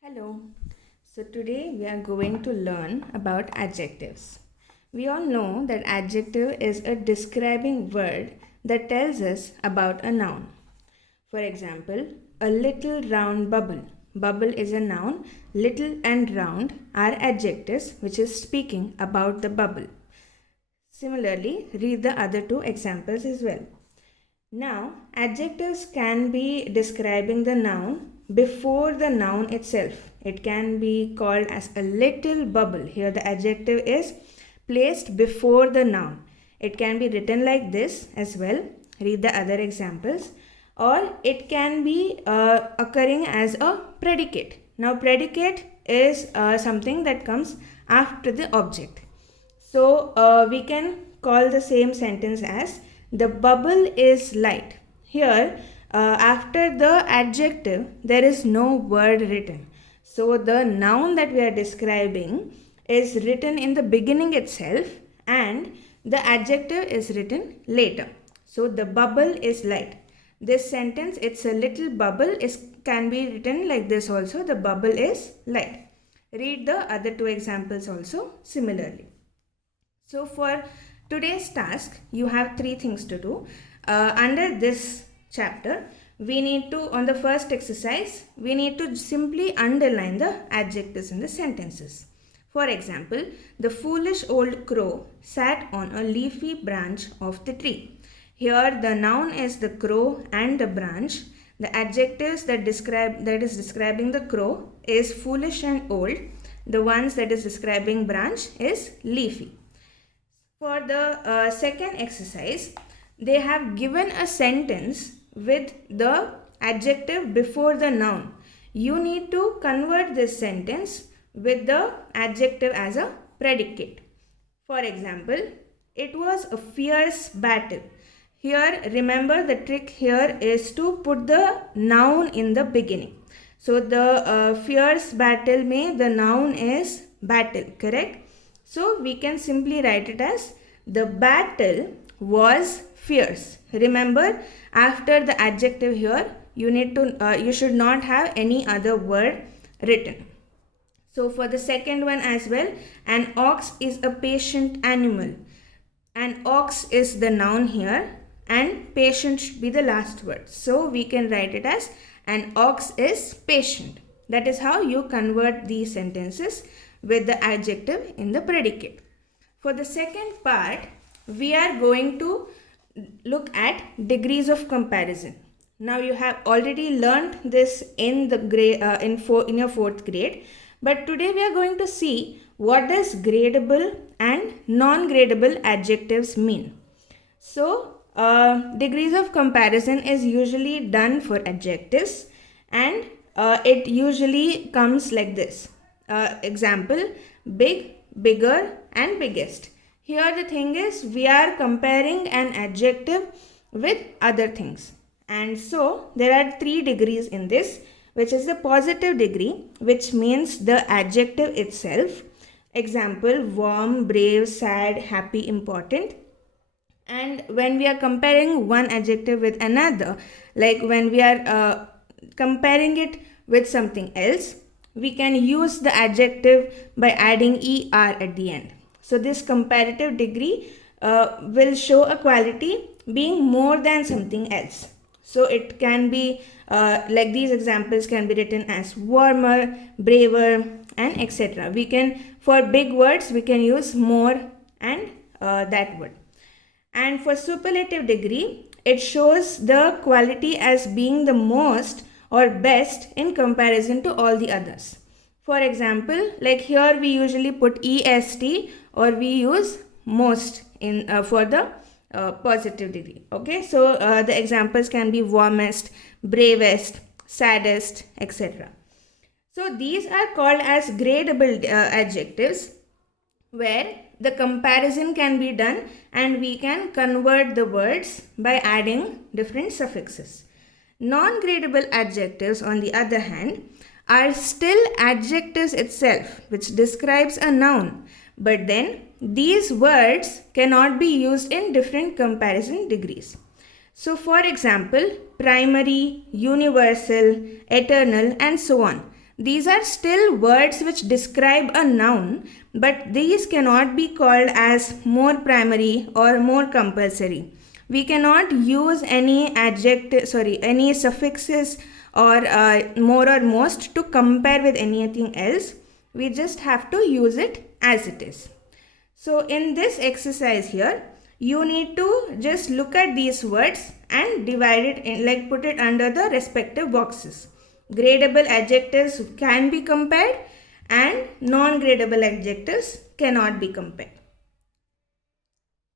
Hello. So today we are going to learn about adjectives. We all know that adjective is a describing word that tells us about a noun. For example, a little round bubble. Bubble is a noun, little and round are adjectives which is speaking about the bubble. Similarly, read the other two examples as well. Now, adjectives can be describing the noun before the noun itself. It can be called as a little bubble. Here the adjective is placed before the noun. It can be written like this as well. Read the other examples. Or it can be occurring as a predicate. Now, predicate is something that comes after the object. So, we can call the same sentence as the bubble is light. Here, after the adjective, there is no word written. So, the noun that we are describing is written in the beginning itself and the adjective is written later. So, the bubble is light. This sentence, it's a little bubble, can be written like this also. The bubble is light. Read the other two examples also similarly. So, for today's task, you have three things to do. Under this chapter, we need to, on the first exercise, we need to simply underline the adjectives in the sentences. For example, the foolish old crow sat on a leafy branch of the tree. Here, the noun is the crow and the branch. The adjectives that is describing the crow is foolish and old. The ones that is describing branch is leafy. For the second exercise, they have given a sentence with the adjective before the noun. You need to convert this sentence with the adjective as a predicate. For example, it was a fierce battle. Here, remember the trick here is to put the noun in the beginning. So, the fierce battle the noun is battle, correct? So, we can simply write it as the battle was fierce. Remember, after the adjective here, you should not have any other word written. So, for the second one as well, an ox is a patient animal. An ox is the noun here and patient should be the last word. So, we can write it as an ox is patient. That is how you convert these sentences with the adjective in the predicate. For the second part, we are going to look at degrees of comparison. Now, you have already learned this in your fourth grade, but today we are going to see what does gradable and non-gradable adjectives mean. So, degrees of comparison is usually done for adjectives and it usually comes like this. Example, big, bigger and biggest. Here the thing is we are comparing an adjective with other things. And so there are 3 degrees in this, which is the positive degree, which means the adjective itself. Example, warm, brave, sad, happy, important. And when we are comparing one adjective with another, like when we are comparing it with something else, we can use the adjective by adding er at the end. So this comparative degree will show a quality being more than something else. So it can be like these examples can be written as warmer, braver and etc. We can, for big words, we can use more and that word. And for superlative degree, it shows the quality as being the most or best in comparison to all the others. For example, like here we usually put est or we use most in for the positive degree. Okay, so the examples can be warmest, bravest, saddest, etc. So these are called as gradable adjectives, where the comparison can be done and we can convert the words by adding different suffixes. Non-gradable adjectives, on the other hand, are still adjectives itself, which describes a noun, but then these words cannot be used in different comparison degrees. So, for example, primary, universal, eternal and so on. These are still words which describe a noun, but these cannot be called as more primary or more compulsory. We cannot use any any suffixes or more or most to compare with anything else. We just have to use it as it is. So in this exercise here, you need to just look at these words and divide it in, like put it under the respective boxes. Gradable adjectives can be compared and non-gradable adjectives cannot be compared.